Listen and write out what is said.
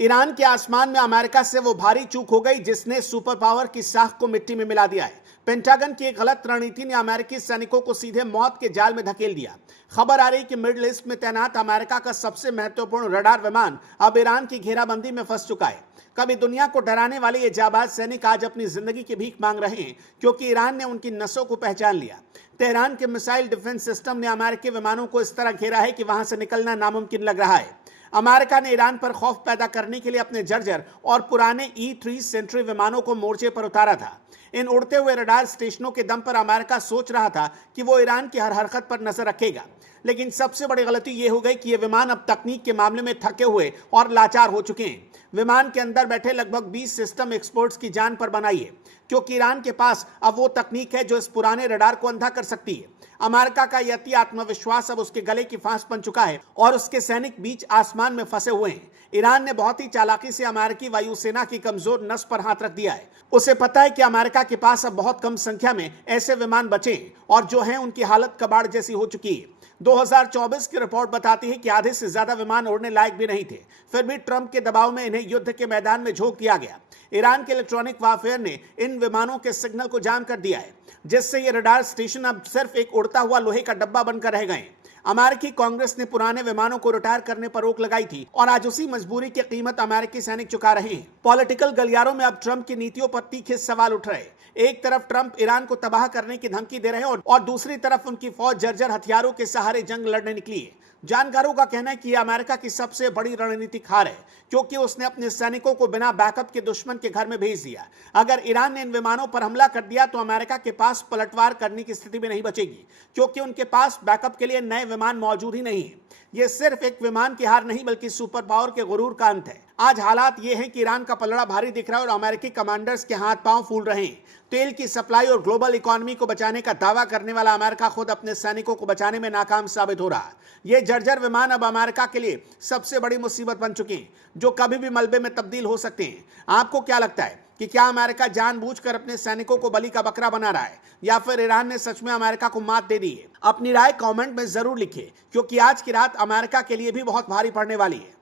Iran के आसमान में अमेरिका से वो भारी चूक हो गई जिसने सुपर पावर की साख को मिट्टी में मिला दिया है। पेंटागन की एक गलत रणनीति ने अमेरिकी सैनिकों को सीधे मौत के जाल में धकेल दिया। खबर आ रही कि मिडल ईस्ट में तैनात अमेरिका का सबसे महत्वपूर्ण रडार विमान अब ईरान की घेराबंदी में फंस चुका है। कभी दुनिया को डराने वाले ये जाबाज सैनिक आज अपनी जिंदगी की भीख मांग रहे हैं क्योंकि ईरान ने उनकी नसों को पहचान लिया। तेहरान के मिसाइल डिफेंस सिस्टम ने अमेरिकी विमानों को इस तरह घेरा है कि वहां से निकलना नामुमकिन लग रहा है। अमेरिका ने ईरान पर खौफ पैदा करने के लिए अपने जर्जर और पुराने E-3 सेंट्री विमानों को मोर्चे पर उतारा था। इन उड़ते हुए रडार स्टेशनों के दम पर अमेरिका सोच रहा था कि वो ईरान की हर हरकत पर नजर रखेगा, लेकिन सबसे बड़ी गलती यह हो गई कि ये विमान अब तकनीक के मामले में थके हुए और लाचार हो चुके हैं। विमान के अंदर बैठे लगभग 20 सिस्टम एक्सपर्ट्स की जान पर बनाई है, क्योंकि ईरान के पास अब वो तकनीक है जो इस पुराने रडार को अंधा कर सकती है। अमेरिका का यह अति आत्मविश्वास अब उसके गले की फांस बन चुका है और उसके सैनिक बीच आसमान में फंसे हुए हैं। ईरान ने बहुत ही चालाकी से अमेरिकी वायुसेना की कमजोर नस पर हाथ रख दिया है। उसे पता है कि अमेरिका के पास अब बहुत कम संख्या में ऐसे विमान बचे और जो हैं उनकी हालत कबाड़ जैसी हो चुकी है। 2024 की रिपोर्ट बताती है कि आधे से ज्यादा विमान उड़ने लायक भी नहीं थे, फिर भी ट्रंप के दबाव में इन्हें युद्ध के मैदान में झोंक दिया गया। ईरान के इलेक्ट्रॉनिक वारफेयर ने इन विमानों के सिग्नल को जाम कर दिया है, जिससे ये रडार स्टेशन अब सिर्फ एक उड़ता हुआ लोहे का डब्बा बनकर रह गए। अमेरिकी कांग्रेस ने पुराने विमानों को रिटायर करने पर रोक लगाई थी और आज उसी मजबूरी की कीमत अमेरिकी सैनिक चुका रहे हैं। पॉलिटिकल गलियारों में अब ट्रंप की नीतियों पर तीखे सवाल उठ रहे। एक तरफ ट्रंप ईरान को तबाह करने की धमकी दे रहे हैं और दूसरी तरफ उनकी फौज जर्जर हथियारों के सहारे जंग लड़ने निकली है। जानकारों का कहना है कि यह अमेरिका की सबसे बड़ी रणनीतिक हार है, क्योंकि उसने अपने सैनिकों को बिना बैकअप के दुश्मन के घर में भेज दिया। अगर ईरान ने इन विमानों पर हमला कर दिया तो अमेरिका के पास पलटवार करने की स्थिति भी नहीं बचेगी, क्योंकि उनके पास बैकअप के लिए नए विमान मौजूद ही नहीं है। यह सिर्फ एक विमान की हार नहीं बल्कि सुपर पावर के गुरूर का अंत है। आज हालात ये हैं कि ईरान का पलड़ा भारी दिख रहा है और अमेरिकी कमांडर्स के हाथ पांव फूल रहे हैं। तेल की सप्लाई और ग्लोबल इकोनॉमी को बचाने का दावा करने वाला अमेरिका खुद अपने सैनिकों को बचाने में नाकाम साबित हो रहा है। ये जर्जर विमान अब अमेरिका के लिए सबसे बड़ी मुसीबत बन चुके हैं, जो कभी भी मलबे में तब्दील हो सकते हैं। आपको क्या लगता है कि क्या अमेरिका जानबूझकर अपने सैनिकों को बलि का बकरा बना रहा है, या फिर ईरान ने सच में अमेरिका को मात दे दी है? अपनी राय कमेंट में जरूर लिखिए, क्योंकि आज की रात अमेरिका के लिए भी बहुत भारी पड़ने वाली है।